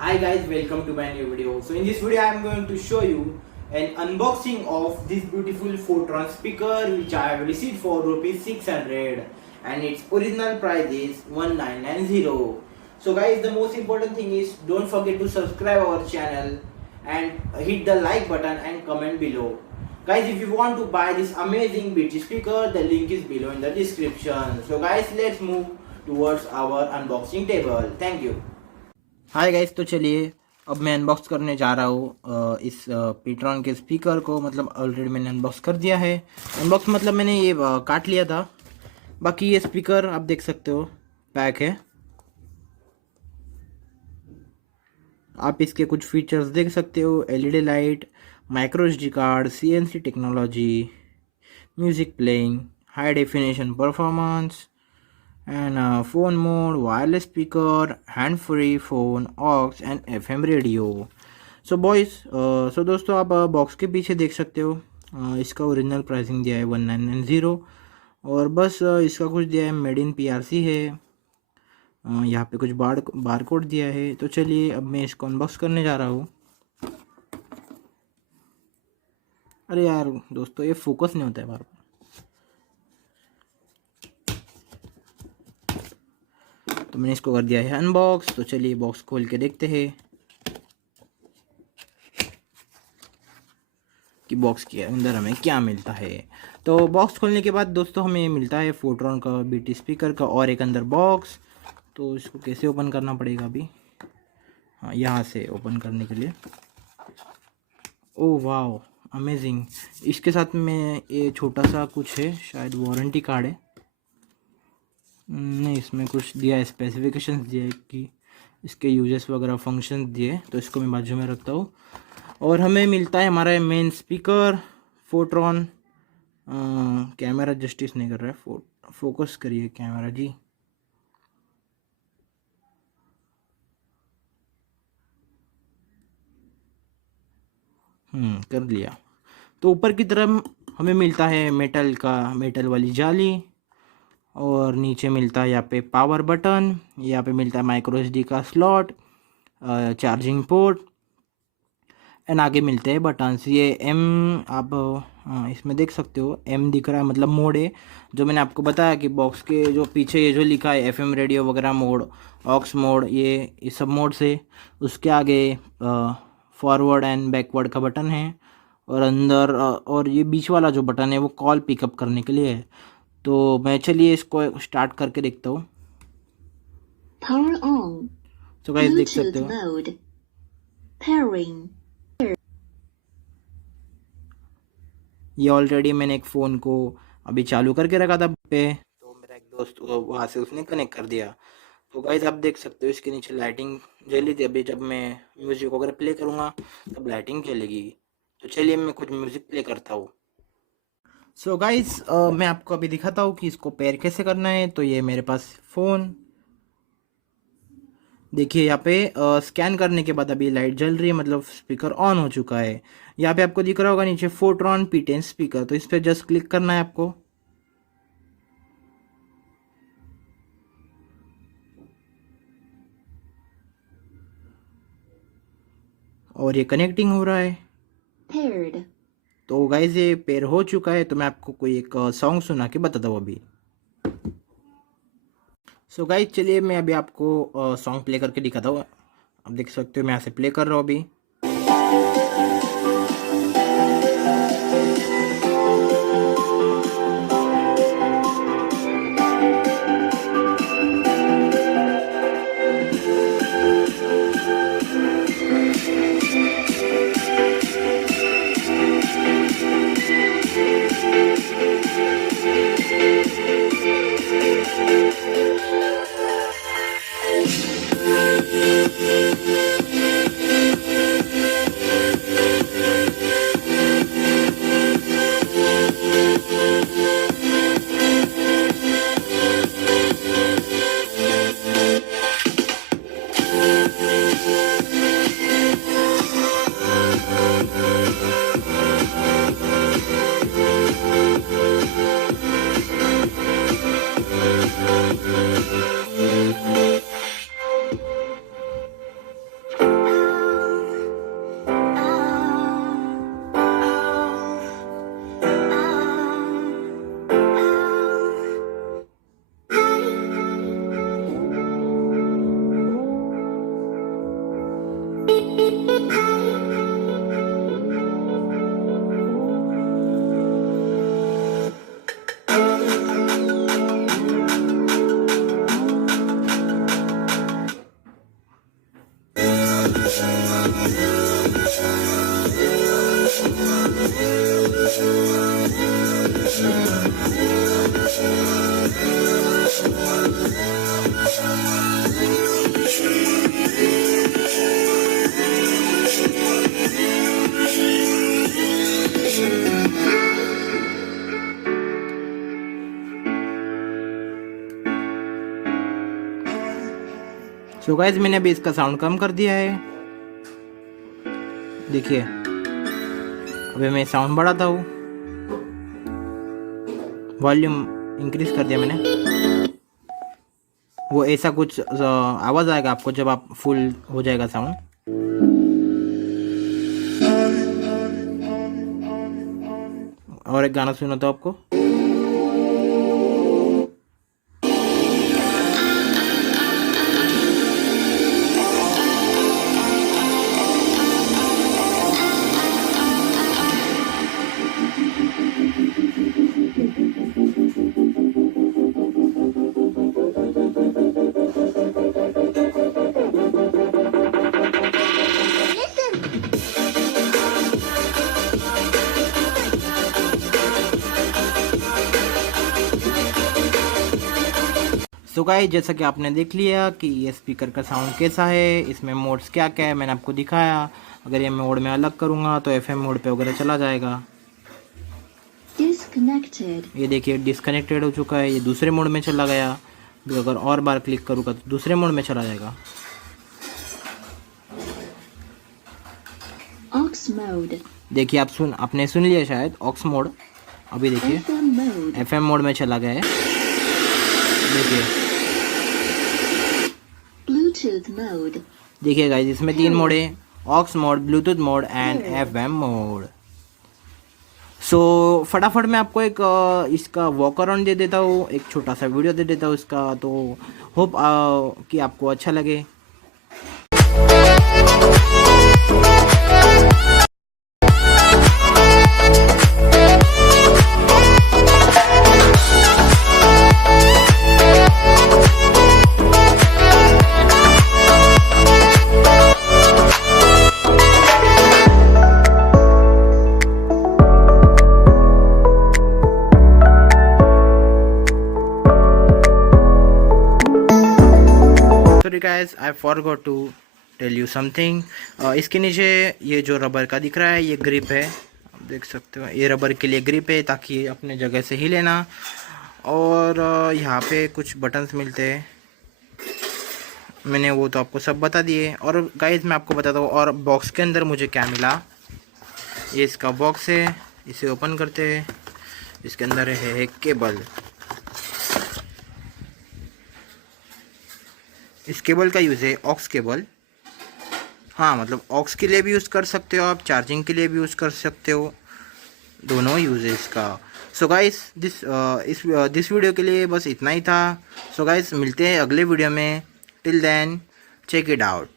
Hi guys, welcome to my new video. So in this video I am going to show you an unboxing of this beautiful Photron speaker which I have received for rupees 600 and its original price is 1990. So guys, the most important thing is don't forget to subscribe our channel and hit the like button and comment below. Guys, if you want to buy this amazing BT speaker, the link is below in the description. So guys, let's move towards our unboxing table. Thank you. Hi guys, तो चलिए अब मैं unbox करने जा रहा हूँ इस पीट्रॉन के स्पीकर को। मतलब ऑलरेडी मैंने अनबॉक्स कर दिया है। अनबॉक्स मतलब मैंने ये काट लिया था। बाकी ये स्पीकर आप देख सकते हो पैक है। आप इसके कुछ फीचर्स देख सकते हो, LED light, micro SD card, CNC technology, music playing, high definition performance and phone mode, wireless speaker, hand free phone, aux and FM radio. So boys, so दोस्तों आप बॉक्स के पीछे देख सकते हो इसका ओरिजिनल प्राइसिंग दिया है 1990 और बस इसका कुछ दिया है मेड इन पीआरसी है। यहाँ पे कुछ बार कोड दिया है। तो चलिए अब मैं इसको अनबॉक्स करने जा रहा हूँ। अरे यार दोस्तों, ये फोकस नहीं होता है बार। तो मैंने इसको कर दिया है अनबॉक्स। तो चलिए बॉक्स खोल के देखते हैं कि बॉक्स के अंदर हमें क्या मिलता है। तो बॉक्स खोलने के बाद दोस्तों हमें मिलता है फोट्रॉन का बीटी स्पीकर का और एक अंदर बॉक्स। तो इसको कैसे ओपन करना पड़ेगा अभी? हाँ, यहाँ से ओपन करने के लिए। ओह वाह, अमेजिंग। इसके साथ में ये छोटा सा कुछ है, शायद वारंटी कार्ड है। नहीं, इसमें कुछ दिया है, स्पेसिफिकेशंस दिया है कि इसके यूजेस वगैरह फंक्शंस दिए। तो इसको मैं बाजू में रखता हूँ। और हमें मिलता है हमारा मेन स्पीकर फोट्रॉन। कैमरा जस्टिस नहीं कर रहा है, फोकस करिए कैमरा जी। कर लिया। तो ऊपर की तरफ हमें मिलता है मेटल वाली जाली और नीचे मिलता है यहाँ पे पावर बटन। यहाँ पे मिलता है माइक्रो एसडी का स्लॉट, चार्जिंग पोर्ट एंड आगे मिलते हैं बटन्स। ये एम आप इसमें देख सकते हो, एम दिख रहा है मतलब मोड है। जो मैंने आपको बताया कि बॉक्स के जो पीछे ये जो लिखा है एफएम रेडियो वगैरह मोड, ऑक्स मोड, ये सब मोड से। उसके आगे फॉरवर्ड एंड बैकवर्ड का बटन है और अंदर और ये बीच वाला जो बटन है वो कॉल पिकअप करने के लिए है। तो मैं चलिए इसको स्टार्ट करके देखता हूँ। Power on. तो गाइस देख सकते Bluetooth हो mode. Pairing. ये ऑलरेडी मैंने एक फ़ोन को अभी चालू करके रखा था पे, तो मेरा एक दोस्त वहाँ से उसने कनेक्ट कर दिया। तो गाइस आप देख सकते हो इसके नीचे लाइटिंग जली थी। अभी जब मैं म्यूज़िक वगैरह प्ले करूँगा तब लाइटिंग जलेगी। तो चलिए मैं कुछ म्यूज़िक प्ले करता हूँ। सो गाइस मैं आपको अभी दिखाता हूँ कि इसको पेयर कैसे करना है। तो ये मेरे पास फ़ोन देखिए, यहाँ पे स्कैन करने के बाद अभी लाइट जल रही है, मतलब स्पीकर ऑन हो चुका है। यहाँ पे आपको दिख रहा होगा नीचे फोट्रॉन P10 स्पीकर। तो इस पर जस्ट क्लिक करना है आपको। और ये कनेक्टिंग हो रहा है। Paired. तो गाइस ये पेयर हो चुका है। तो मैं आपको कोई एक सॉन्ग सुना के बताता हूँ अभी। सो गाइस चलिए मैं अभी आपको सॉन्ग प्ले करके दिखाता हूँ। आप देख सकते हो मैं यहाँ से प्ले कर रहा हूँ अभी। सो गाइस मैंने अभी इसका साउंड कम कर दिया है, देखिए अभी मैं साउंड बढ़ाता हूँ, वॉल्यूम इंक्रीज कर दिया मैंने। वो ऐसा कुछ आवाज़ आएगा आपको जब आप फुल हो जाएगा साउंड। और एक गाना सुना तो आपको। सो गाइस जैसा कि आपने देख लिया कि ये स्पीकर का साउंड कैसा है, इसमें मोड्स क्या क्या है मैंने आपको दिखाया। अगर ये मोड में अलग करूँगा तो एफएम मोड पे वगैरह चला जाएगा। Disconnected. ये देखिए डिस्कनेक्टेड हो चुका है, ये दूसरे मोड में चला गया। अगर और बार क्लिक करूँगा तो दूसरे मोड में चला जाएगा। Aux mode. देखिए आपने सुन लिया शायद ऑक्स मोड। अभी देखिए FM mode. एफएम मोड में चला गया है, देखिए Bluetooth mode. देखिए गाइस इसमें 3 मोड है, AUX mode, Bluetooth mode and FM mode. So फटाफट मैं आपको एक इसका वॉक अराउंड दे देता हूँ, एक छोटा सा वीडियो दे देता हूँ इसका, तो होप कि आपको अच्छा लगे। Sorry guys I forgot to tell you something. इसके नीचे ये जो रबर का दिख रहा है ये ग्रिप है, आप देख सकते हो ये रबर के लिए ग्रिप है ताकि अपने जगह से ही लेना। और यहाँ पे कुछ बटन्स मिलते हैं, मैंने वो तो आपको सब बता दिए। और गाइस मैं आपको बताता हूँ और बॉक्स के अंदर मुझे क्या मिला। ये इसका बॉक्स है, इसे ओपन करते हैं। इसके अंदर है एक केबल। इस केबल का यूज़ है ऑक्स केबल, हाँ मतलब ऑक्स के लिए भी यूज़ कर सकते हो आप, चार्जिंग के लिए भी यूज़ कर सकते हो, दोनों यूज़ है इसका। सो गाइस दिस वीडियो के लिए बस इतना ही था। सो गाइस मिलते हैं अगले वीडियो में, till then check it out.